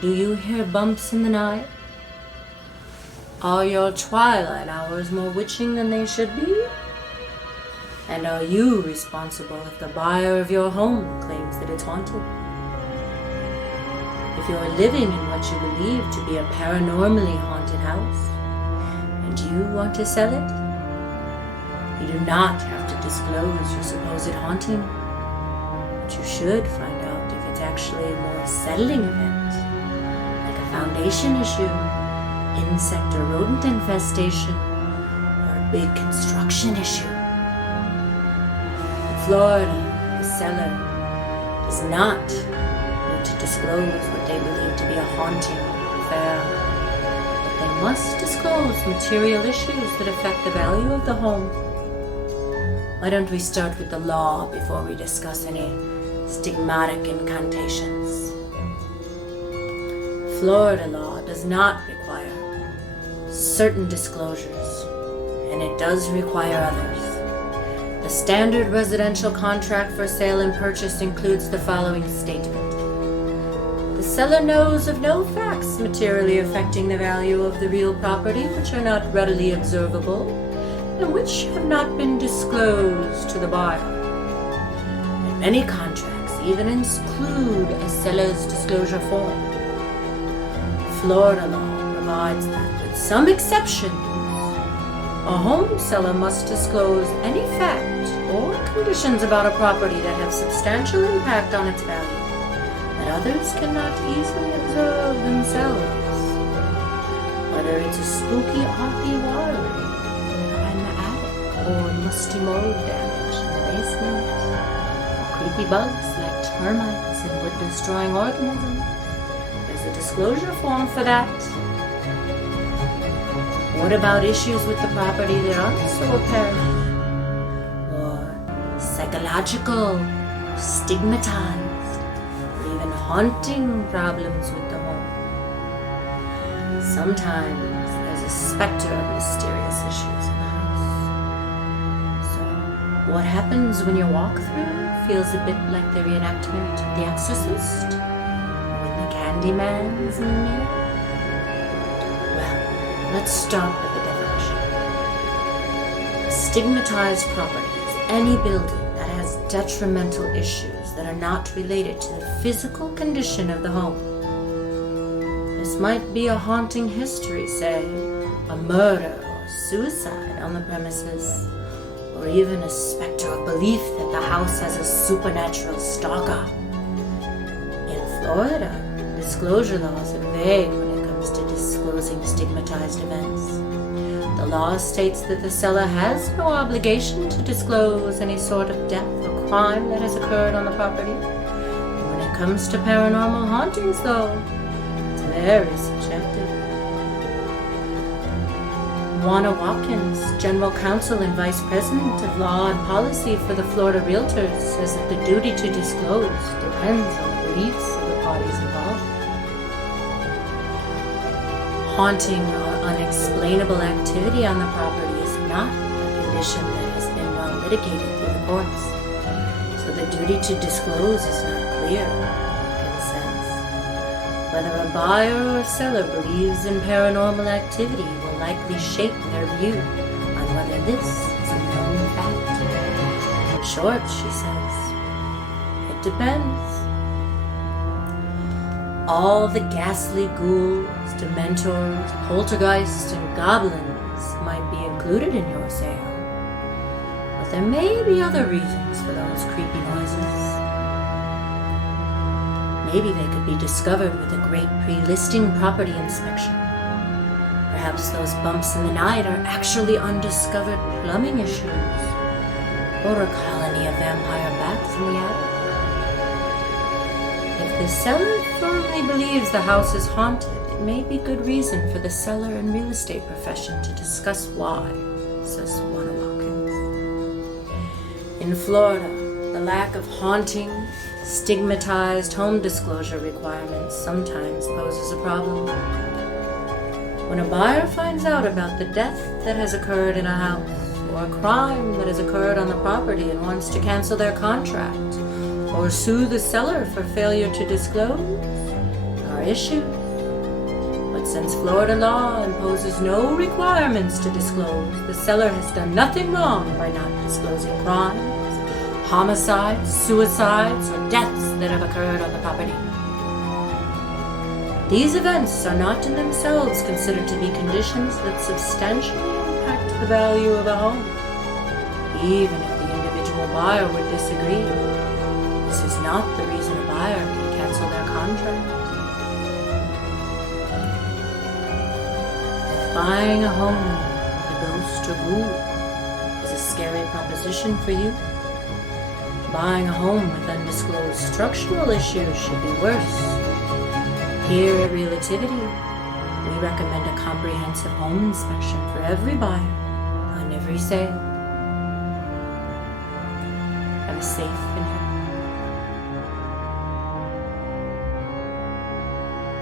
Do you hear bumps in the night? Are your twilight hours more witching than they should be? And are you responsible if the buyer of your home claims that it's haunted? If you're living in what you believe to be a paranormally haunted house, and you want to sell it, you do not have to disclose your supposed haunting, but you should find out if it's actually a more settling event, like a foundation issue, insect or rodent infestation, or a big construction issue. In Florida, the seller does not need to disclose what they believe to be a haunting affair, but they must disclose material issues that affect the value of the home. Why don't we start with the law before we discuss any stigmatic incantations? Florida law does not require certain disclosures, and it does require others. The standard residential contract for sale and purchase includes the following statement. The seller knows of no facts materially affecting the value of the real property which are not readily observable and which have not been disclosed to the buyer. And many contracts even include a seller's disclosure form. Florida law provides that, with some exceptions, a home seller must disclose any fact or conditions about a property that have substantial impact on its value that others cannot easily observe themselves. Whether it's a spooky archy wiring in the attic, or musty mold damage in the basement, or creepy bugs like termites and wood-destroying organisms, there's a disclosure form for that. What about issues with the property that aren't so apparent? Or psychological, stigmatized, or even haunting problems with the home? Sometimes there's a specter of mysterious issues in the house. So, what happens when your walkthrough feels a bit like the reenactment of The Exorcist? Or when the Candyman's in the mirror? Let's start with the definition. A stigmatized property is any building that has detrimental issues that are not related to the physical condition of the home. This might be a haunting history, say, a murder or suicide on the premises, or even a specter of belief that the house has a supernatural stalker. In Florida, disclosure laws are vague when it comes to disclosing stigmatized events. The law states that the seller has no obligation to disclose any sort of death or crime that has occurred on the property. And when it comes to paranormal hauntings, though, it's very subjective. Juana Watkins, General Counsel and Vice President of Law and Policy for the Florida Realtors, says that the duty to disclose depends on the beliefs of the parties involved. Haunting or unexplainable activity on the property is not a condition that has been well litigated through the courts, so the duty to disclose is not clear in a sense. Whether a buyer or seller believes in paranormal activity will likely shape their view on whether this is a known fact. In short, she says, it depends. All the ghastly ghouls, dementors, poltergeists, and goblins might be included in your sale, but there may be other reasons for those creepy noises. Maybe they could be discovered with a great pre-listing property inspection. Perhaps those bumps in the night are actually undiscovered plumbing issues, or a colony of vampire bats in the attic. If the seller firmly believes the house is haunted, it may be good reason for the seller and real estate profession to discuss why, says Juana Watkins. In Florida, the lack of haunting, stigmatized home disclosure requirements sometimes poses a problem. When a buyer finds out about the death that has occurred in a house, or a crime that has occurred on the property and wants to cancel their contract, or sue the seller for failure to disclose, are issues. But since Florida law imposes no requirements to disclose, the seller has done nothing wrong by not disclosing crimes, homicides, suicides, or deaths that have occurred on the property. These events are not in themselves considered to be conditions that substantially impact the value of a home, even if the individual buyer would disagree. This is not the reason a buyer can cancel their contract. If buying a home with a ghost or ghoul is a scary proposition for you, buying a home with undisclosed structural issues should be worse. Here at Real-ativity, we recommend a comprehensive home inspection for every buyer on every sale. Have a safe and